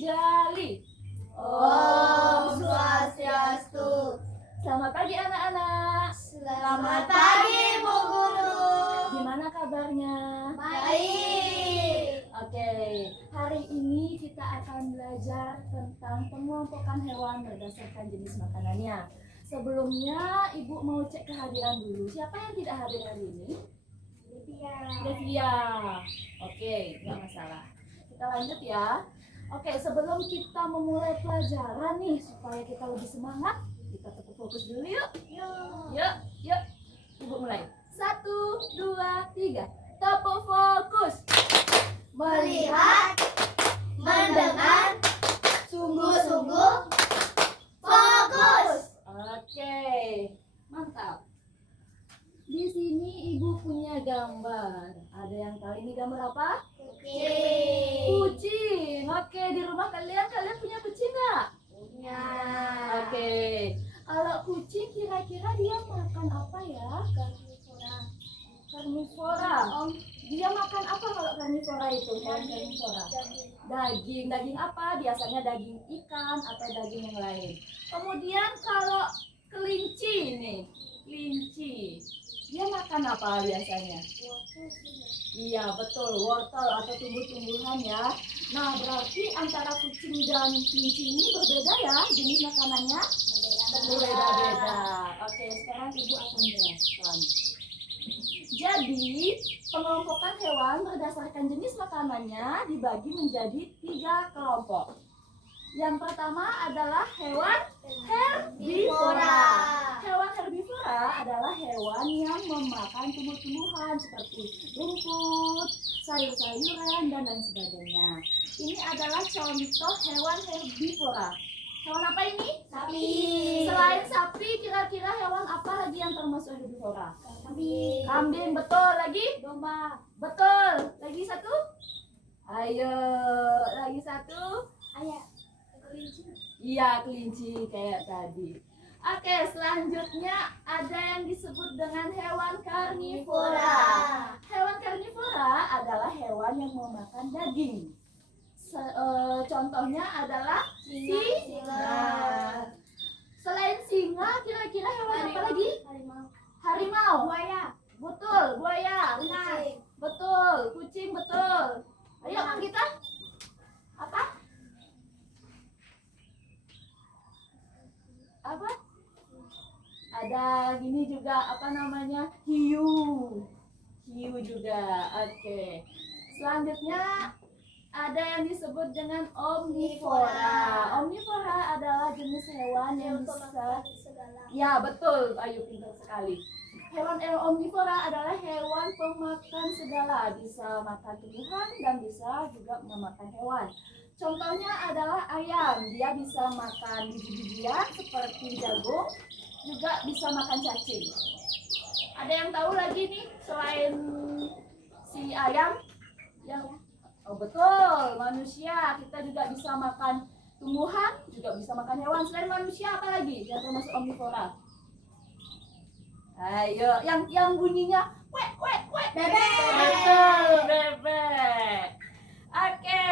Anjali. Om Swastiastu. Selamat pagi anak-anak. Selamat pagi Bu Guru. Gimana kabarnya? Baik. Oke, hari ini kita akan belajar tentang pengelompokan hewan berdasarkan jenis makanannya. Sebelumnya Ibu mau cek kehadiran dulu. Siapa yang tidak hadir hari ini? Devia. Oke, nggak masalah. Kita lanjut ya. Oke, sebelum kita memulai pelajaran nih, supaya kita lebih semangat, kita tepuk fokus dulu yuk. Yuk. Ibu mulai. 1, 2, 3. Tepuk fokus. Melihat, mendengar, sungguh-sungguh, fokus. Oke, mantap. Di sini Ibu punya gambar. Ada yang tahu ini gambar apa? Kucing. Oke, di rumah kalian punya kucing nggak? Punya. Oke. Kalau kucing kira-kira dia makan apa ya? Karnivora. Dia makan apa kalau karnivora itu? Karnivora. Daging apa? Biasanya daging ikan atau daging yang lain. Kemudian kalau kelinci nih, kelinci. Dia makan apa biasanya? Iya betul, wortel atau tumbuh-tumbuhan ya. Nah berarti antara kucing dan kelinci ini berbeda ya jenis makanannya? Berbeda-beda. Oke, sekarang Ibu akan jelaskan. Jadi pengelompokan hewan berdasarkan jenis makanannya dibagi menjadi 3 kelompok. Yang pertama adalah hewan herbivora. Hewan herbivora adalah hewan yang memakan tumbuh-tumbuhan seperti rumput, sayur-sayuran, dan lain sebagainya. Ini adalah contoh hewan herbivora. Hewan apa ini? Sapi. Selain sapi, kira-kira hewan apa lagi yang termasuk herbivora? Kambing. Kambing, betul. Lagi? Domba. Betul. Lagi satu? Ayo, lagi satu. Ayam. Kelinci. Iya, kelinci kayak tadi. Oke, selanjutnya ada yang disebut dengan hewan karnivora. Hewan karnivora adalah hewan yang memakan daging. Contohnya adalah singa. Selain singa, kira-kira hewan apa lagi? Harimau. Buaya. Betul, buaya. Kucing. Betul, kucing betul. Ayo, Kang kita. Apa? Apa? Ada gini juga, apa namanya? Hiu. Hiu juga. Oke. Selanjutnya ada yang disebut dengan omnivora. Omnivora adalah jenis hewan yang bisa. Ya, betul. Ayo, pintar sekali. Hewan omnivora adalah hewan pemakan segala, bisa makan tumbuhan dan bisa juga memakan hewan. Contohnya adalah ayam, dia bisa makan biji-bijian seperti jagung, juga bisa makan cacing. Ada yang tahu lagi nih selain si ayam? Yang oh betul, manusia kita juga bisa makan tumbuhan, juga bisa makan hewan. Selain manusia apa lagi yang termasuk omnivora? Ayo, yang bunyinya kwek kwek kwek. Bebek. Betul, bebek. Oke.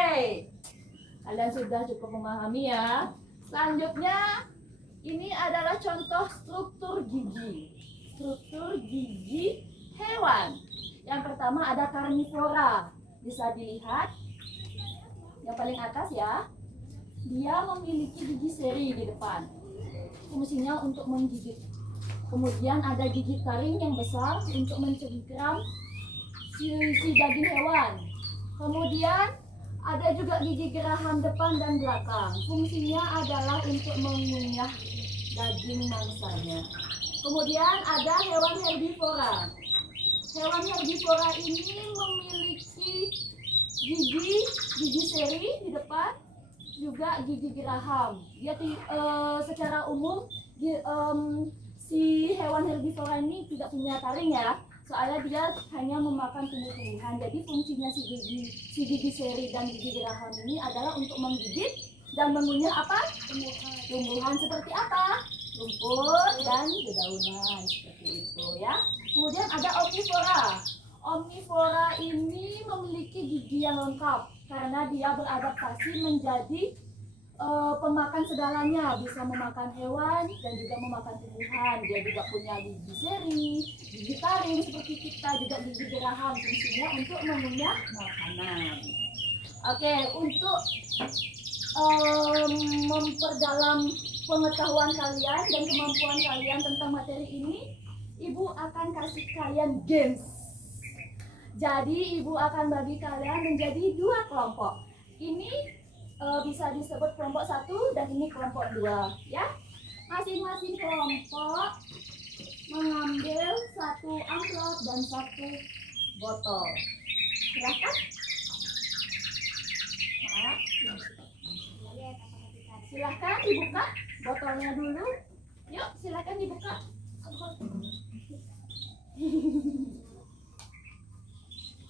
Kalian sudah cukup memahami ya. Selanjutnya ini adalah contoh struktur gigi. Struktur gigi hewan. Yang pertama ada karnivora. Bisa dilihat yang paling atas ya. Dia memiliki gigi seri di depan. Fungsinya untuk menggigit. Kemudian ada gigi taring yang besar untuk mencengkram si daging hewan. Kemudian ada juga gigi geraham depan dan belakang. Fungsinya adalah untuk mengunyah daging mangsanya. Kemudian ada hewan herbivora. Hewan herbivora ini memiliki gigi seri di depan, juga gigi geraham. Dia secara umum si hewan herbivora ini tidak punya taring ya. Soalnya dia hanya memakan tumbuh-tumbuhan. Jadi fungsinya si gigi seri dan gigi geraham ini adalah untuk menggigit dan mengunyah apa? Tumbuhan seperti apa? Rumput dan dedaunan seperti itu ya. Kemudian ada omnivora. Omnivora ini memiliki gigi yang lengkap. karena dia beradaptasi menjadi pemakan segalanya, bisa memakan hewan dan juga memakan tumbuhan. Dia juga punya gigi seri, gigi taring seperti kita, juga gigi geraham, fungsinya untuk mengunyah makanan. Oke, untuk memperdalam pengetahuan kalian dan kemampuan kalian tentang materi ini, Ibu akan kasih kalian games. Jadi Ibu akan bagi kalian menjadi 2 kelompok. Ini bisa disebut kelompok 1 dan ini kelompok 2, ya. Masing-masing kelompok mengambil 1 amplop dan 1 botol. Silahkan. Silahkan dibuka botolnya dulu. Yuk, silahkan dibuka.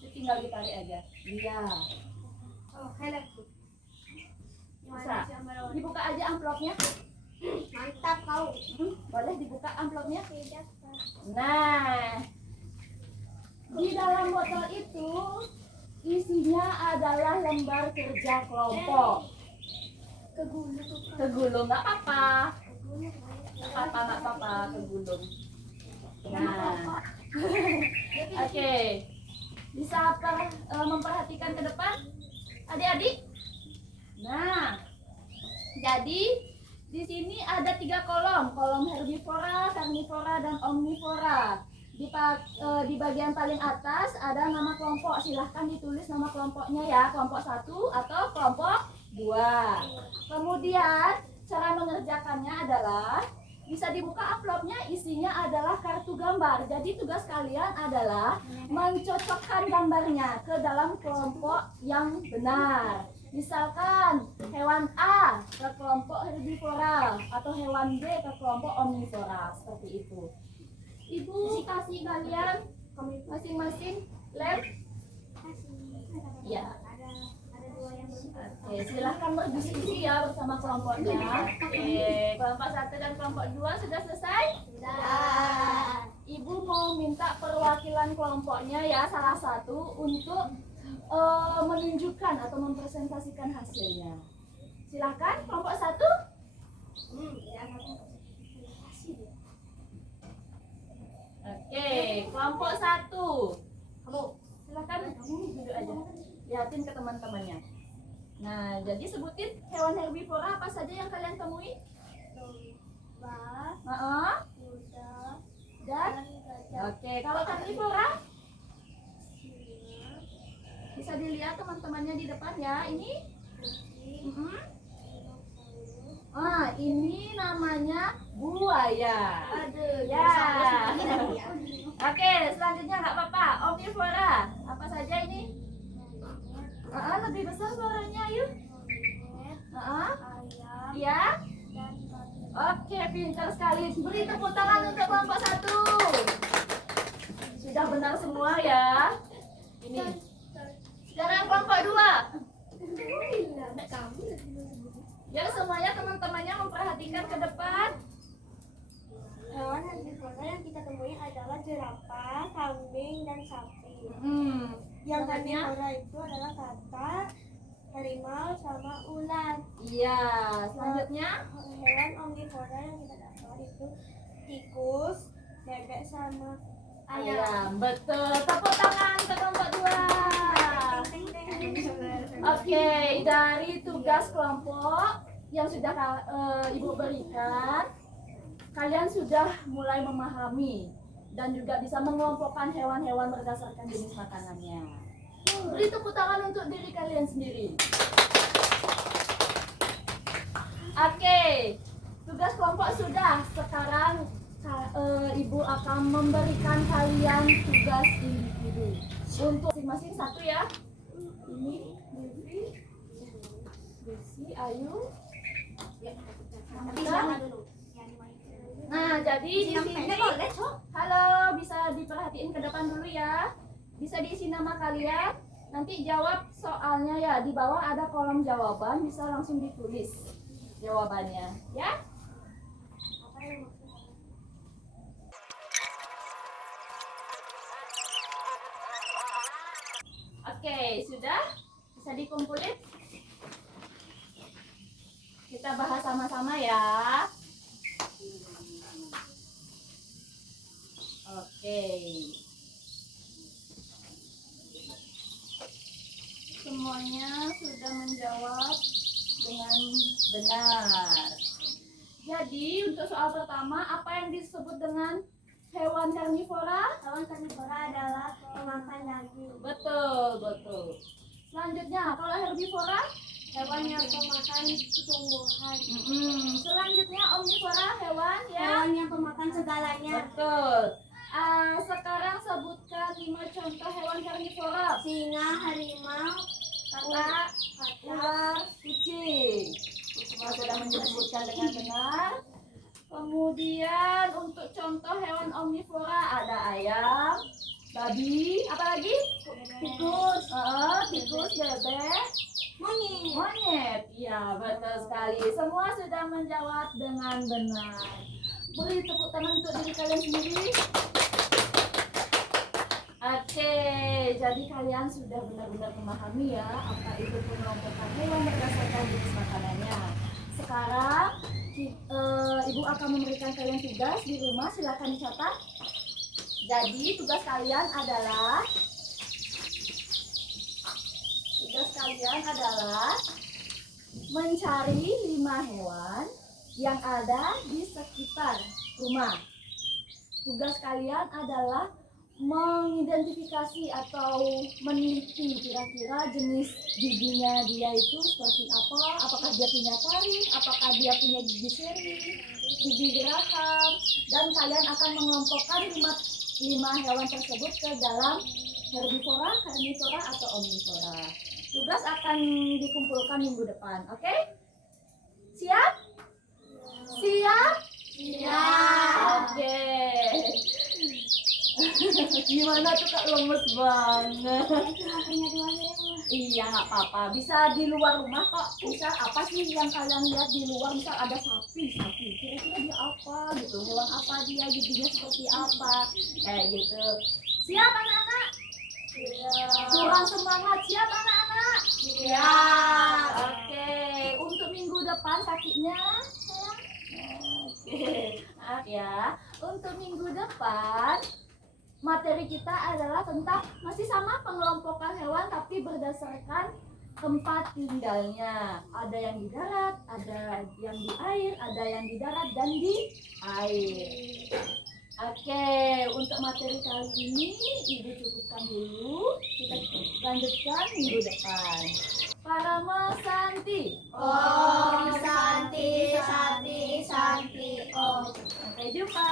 Tinggal ditarik aja. Iya. Oh, enak tuh. Bisa. Dibuka aja amplopnya. Mantap kau. Boleh dibuka amplopnya. Tidak. Nah, di dalam botol itu isinya adalah lembar kerja kelompok. Kegulung nggak apa-apa. Nggak apa-apa kegulung. Nah, oke. Bisa memperhatikan ke depan, adik-adik. Nah, jadi di sini ada 3 kolom herbivora, karnivora, dan omnivora. Di bagian paling atas ada nama kelompok. Silahkan ditulis nama kelompoknya ya, kelompok 1 atau kelompok 2. Kemudian cara mengerjakannya adalah bisa dibuka amplopnya, isinya adalah kartu gambar. Jadi tugas kalian adalah mencocokkan gambarnya ke dalam kelompok yang benar. Misalkan hewan A ke kelompok herbivora atau hewan B ke kelompok omnivora, seperti itu. Ibu kasih kalian masing-masing lem. Ya. Oke, silahkan berdiskusi ya bersama kelompoknya. Oke, kelompok 1 dan kelompok 2 sudah selesai? Sudah. Ibu mau minta perwakilan kelompoknya ya, salah satu untuk menunjukkan atau mempresentasikan hasilnya. Silahkan kelompok 1. Oke, kelompok 1. Kamu silahkan duduk aja. Lihatin ke teman-temannya. Nah, jadi sebutin hewan herbivora apa saja yang kalian temui? Domba, kuda, Dan gajah. oke, kalau karnivora bisa dilihat teman-temannya di depan ya. Ini ini namanya buaya. Aduh, Ya. Oke, selanjutnya nggak apa-apa. Omnivora apa saja ini? Lebih besar suaranya, yuk. Ayam Ya. dan babi. Oke, pintar sekali. Beri tepuk tangan untuk kelompok 1. Sudah benar semua ya. Ini. Sekarang kelompok 2. Ya, semuanya teman-temannya memperhatikan ke depan. Hewan herbivora yang kita temui adalah jerapah, kambing, dan sapi. Yang Selanjutnya? herbivora itu adalah katak, harimau, sama ular. Iya, selanjutnya. Hewan omnivora yang kita dapat itu tikus, bebek, sama ayam. Ayam, betul. Tepuk tangan ke kelompok 2. Oke, dari tugas kelompok yang sudah Ibu berikan, kalian sudah mulai memahami dan juga bisa mengelompokkan hewan-hewan berdasarkan jenis makanannya. Beri tepuk tangan untuk diri kalian sendiri. Oke, tugas kelompok sudah. Sekarang Ibu akan memberikan kalian tugas individu. Untuk masing-masing satu ya. Ini Devi, Desi, Ayu. Ya. Nah, jadi di sini, halo, bisa diperhatiin ke depan dulu ya. Bisa diisi nama kalian. Nanti jawab soalnya ya. Di bawah ada kolom jawaban, bisa langsung ditulis jawabannya, ya. Oke, sudah. Bisa dikumpulin? Kita bahas sama-sama ya. Oke. Semuanya sudah menjawab dengan benar. Jadi untuk soal pertama, apa yang disebut dengan hewan karnivora? Hewan karnivora adalah pemakan daging. Betul, betul. Selanjutnya, kalau herbivora? Hewan yang pemakan tumbuhan. Selanjutnya, omnivora, hewan yang Hewan yang pemakan segalanya. betul. Sekarang sebutkan 5 contoh hewan karnivora. Singa, harimau, Kakak, ular, kucing. Semua sudah menyebutkan dengan benar. Kemudian untuk contoh hewan omnivora ada ayam, babi, apa lagi? tikus, Tikus, bebek, monyet. monyet. Ya, betul sekali. Semua sudah menjawab dengan benar. Beri tepuk tangan untuk diri kalian sendiri. Oke, jadi kalian sudah benar-benar memahami ya apa itu pengelompokan hewan berdasarkan jenis makanannya. Sekarang Ibu akan memberikan kalian tugas di rumah, silakan dicatat. Jadi tugas kalian adalah mencari 5 hewan yang ada di sekitar rumah. Tugas kalian adalah mengidentifikasi atau meneliti kira-kira jenis giginya dia itu seperti apa, apakah dia punya taring, apakah dia punya gigi seri, gigi geraham, dan kalian akan mengelompokkan 5 hewan tersebut ke dalam herbivora, karnivora, atau omnivora. Tugas akan dikumpulkan minggu depan, oke? Siap? Siap? Oke. Gimana tuh Kak, lemes banget. Cuma punya 2 hewan. Iya, nggak apa-apa. Bisa di luar rumah kok. Bisa apa sih yang kalian lihat di luar? Misal ada sapi. Kira-kira dia apa gitu? Hewan apa dia? Giginya seperti apa? Kayak gitu. Siap anak-anak? Kurang semangat. Siap anak-anak? Siap. Oke. Untuk minggu depan kakinya. Oke. Maaf ya. Untuk minggu depan materi kita adalah tentang masih sama pengelompokan hewan tapi berdasarkan tempat tinggalnya. Ada yang di darat, ada yang di air, ada yang di darat dan di air. Oke, untuk materi kali ini Ibu cukupkan dulu. Kita lanjutkan minggu depan. Parama Santi. Om Santi, Santi, Santi, Om. Sampai jumpa.